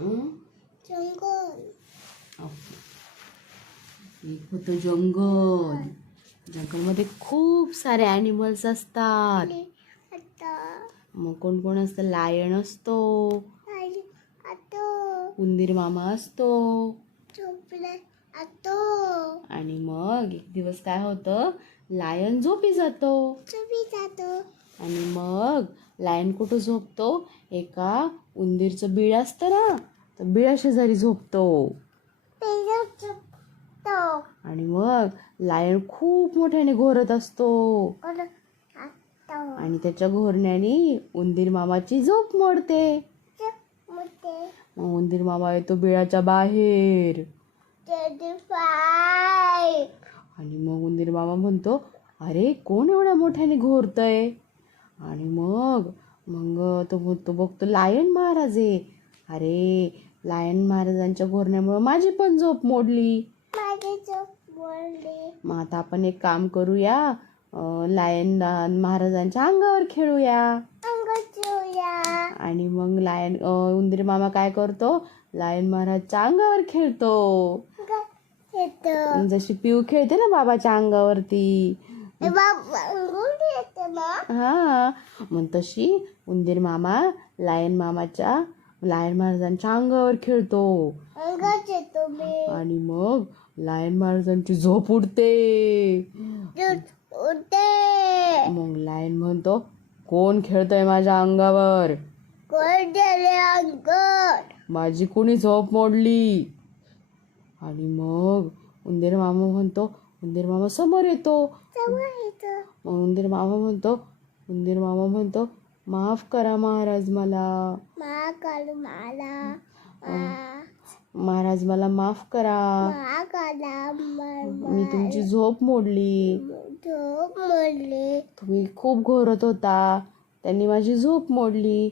जंगल. Okay. एक होतं जंगल. जंगलमध्ये खूप सारे ॲनिमल्स असतात. मग कोण कोण असतं? लायन असतो. उंदीर मामा असतो. आणि मग एक दिवस काय होतं? लायन झोपी जातो. तुम्ही जातो. आणि मग लायन कुठं झोपतो? एका उंदीरचं बीळ असतं ना तर बिळा शेजारी झोपतो. आणि मग लायन खूप मोठ्याने घोरत असतो. आणि त्याच्या घोरण्याने उंदीर मामाची झोप मोडते. मग उंदीर मामा येतो बिळाच्या बाहेर. आणि मग उंदीर मामा म्हणतो अरे कोण एवढ्या मोठ्याने घोरतय? आणि मग मग तो तो बघतो लायन महाराज आहे. अरे लायन महाराजांच्या घोरण्यामुळं माझी पण झोप मोडली. मग आता आपण एक काम करूया. लायन महाराजांच्या अंगावर खेळूया. आणि मग लायन उंदीर मामा काय करतो? लायन महाराजच्या अंगावर खेळतो. जशी पिऊ खेळते ना बाबाच्या अंगावरती. हा. मग तशी उंदीर मामा लायन मामाच्या लायन महाराजांच्या अंगावर खेळतो. आणि मग लायन महाराजांची झोप उडते. मग लायन म्हणतो कोण खेळतोय माझ्या अंगावर? माझी कुणी झोप मोडली. आणि मग उंदीर मामा म्हणतो उंदीर मामा समोर येतो. मग उंदीर मामा म्हणतो उंदीर मामा म्हणतो माफ करा महाराज मला. महाराज मला माफ करा. मा तुमची झोप मोडली. झोप मोडले. तुम्ही खूप घोरत होता. त्यांनी माझी झोप मोडली.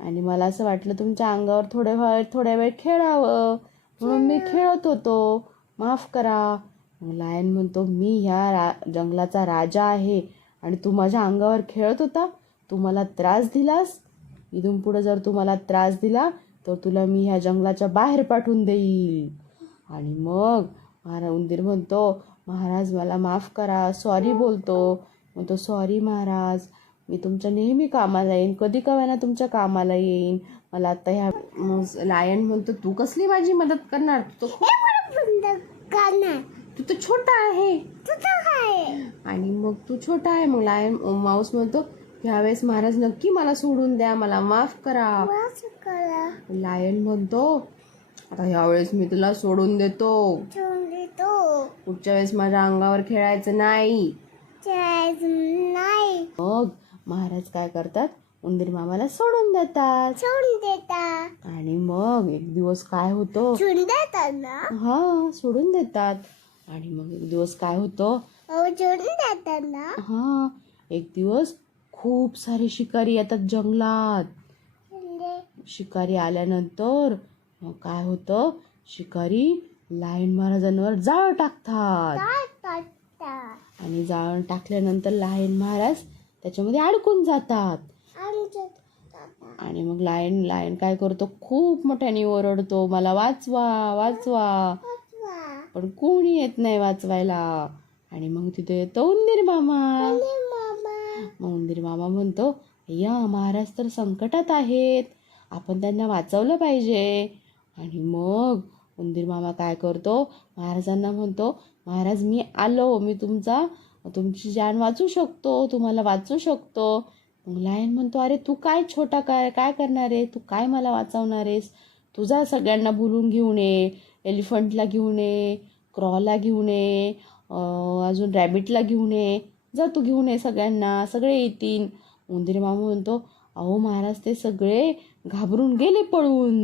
आणि मला असं वाटलं तुमच्या अंगावर थोड्या वेळ थोड्या वेळ खेळावं. म्हणून मी खेळत होतो. माफ करा. लायन म्हणतो मी ह्या रा जंगलाचा राजा आहे आणि तू माझ्या अंगावर खेळत होता. तू मला त्रास दिलास. इथून पुढे जर तू मला त्रास दिला तर तुला मी ह्या जंगलाच्या बाहेर पाठवून देईल. आणि मग महाराज उंदीर म्हणतो महाराज मला माफ करा. सॉरी बोलतो. म्हणतो सॉरी महाराज. मी तुमच्या नेहमी कामाला येईन. कधी कवायना तुमच्या कामाला येईन? मला आता ह्या लायन म्हणतो तू कसली माझी मदत करणार? तू तू तर छोटा आहे. आणि मग तू छोटा आहे मग लायन माऊस म्हणतो ह्यावेळेस महाराज नक्की मला सोडून द्या मला माफ करा. लायन म्हणतो आता ह्यावेळेस मी तुला सोडून देतो. पुढच्या वेळेस माझ्या अंगावर खेळायचं नाही. मग महाराज काय करतात? उंदीर मामाला सोडून देतात. सोडून देता आणि मग एक दिवस काय होतं? सोडून देतात ना? हा सोडून देतात. आणि मग एक दिवस काय होतं? हो हा एक दिवस खूप सारे शिकारी येतात जंगलात. शिकारी आल्यानंतर मग काय होतं? शिकारी लायन महाराजांवर जाळ टाकतात. आणि जाळ टाकल्यानंतर लायन महाराज त्याच्यामध्ये अडकून जातात. आणि मग लायन लायन काय करतो? खूप मोठ्याने ओरडतो मला वाचवा वाचवा. वाचवा पण कोणी येत नाही वाचवायला. आणि मग तिथे येतो उंदीर मामा. मग उंदीर मामा म्हणतो या महाराज तर संकटात आहेत. आपण त्यांना वाचवलं पाहिजे. आणि मग उंदीर मामा काय करतो? महाराजांना म्हणतो महाराज मी आलो. मी तुमचा तुमची जान वाचू शकतो. तुम्हाला वाचू शकतो. मग लायन म्हणतो अरे तू काय छोटा काय काय करणार आहे? तू काय मला वाचवणार आहेस? तुझा सगळ्यांना बोलून घेऊन ये एलिफंटला घेऊन ये क्रॉला घेऊन ये अजून रॅबिटला घेऊन ये. जा तू घेऊन ये सगळ्यांना सगळे येतील. उंदीर मामा म्हणतो अहो महाराज ते सगळे घाबरून गेले पळून.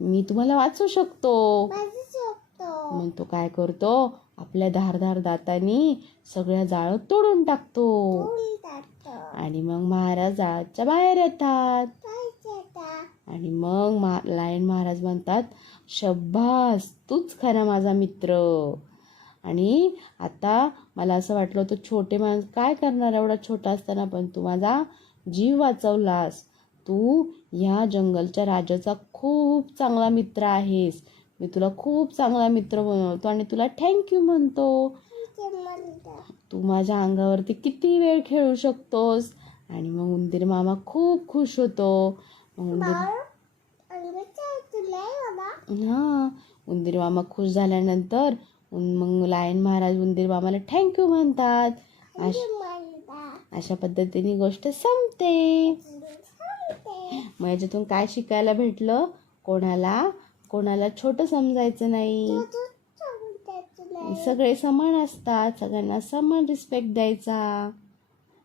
मी तुम्हाला वाचू शकतो. वाचू शकतो. मग तो काय करतो? आपल्या धारधार दातांनी सगळ्या जाळं तोडून टाकतो. आणि मग महाराज जाळाच्या बाहेर येतात. आणि मग मा लायन महाराज म्हणतात शब्बास तूच खरा माझा मित्र. आणि आता मला असं वाटलं होतं छोटे माणूस काय करणार एवढा छोटा असताना पण तू माझा जीव वाचवलास. तू या जंगलच्या राजाचा खूप चांगला मित्र आहेस. मी तुला खूप चांगला मित्र बनवतो आणि तुला थँक्यू म्हणतो. तू माझ्या अंगावरती किती वेळ खेळू शकतोस? आणि मग उंदीर मामा खूप खुश होतो. हां उंदीर मामा खुश झाल्यानंतर मग लायन महाराज उंदीर मामाला थँक्यू म्हणतात. अश पद्धतीने गोष्ट संपते. मग याच्यातून काय शिकायला भेटलं? कोणाला? कोणाला छोटं समजायचं नाही. सगळे समान असतात. सगळ्यांना समान रिस्पेक्ट द्यायचा.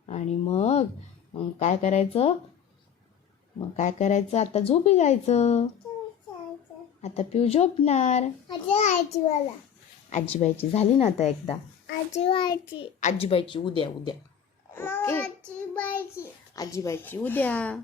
आणि मग काय करायचं? मग काय करायचं? आता झोपी जायचं. आता पिऊ झोपणार. आजीबाईची झाली ना आता एकदा. आजी व्हायची आजीबाईची उद्या उद्या. आजीबाईची. उद्या.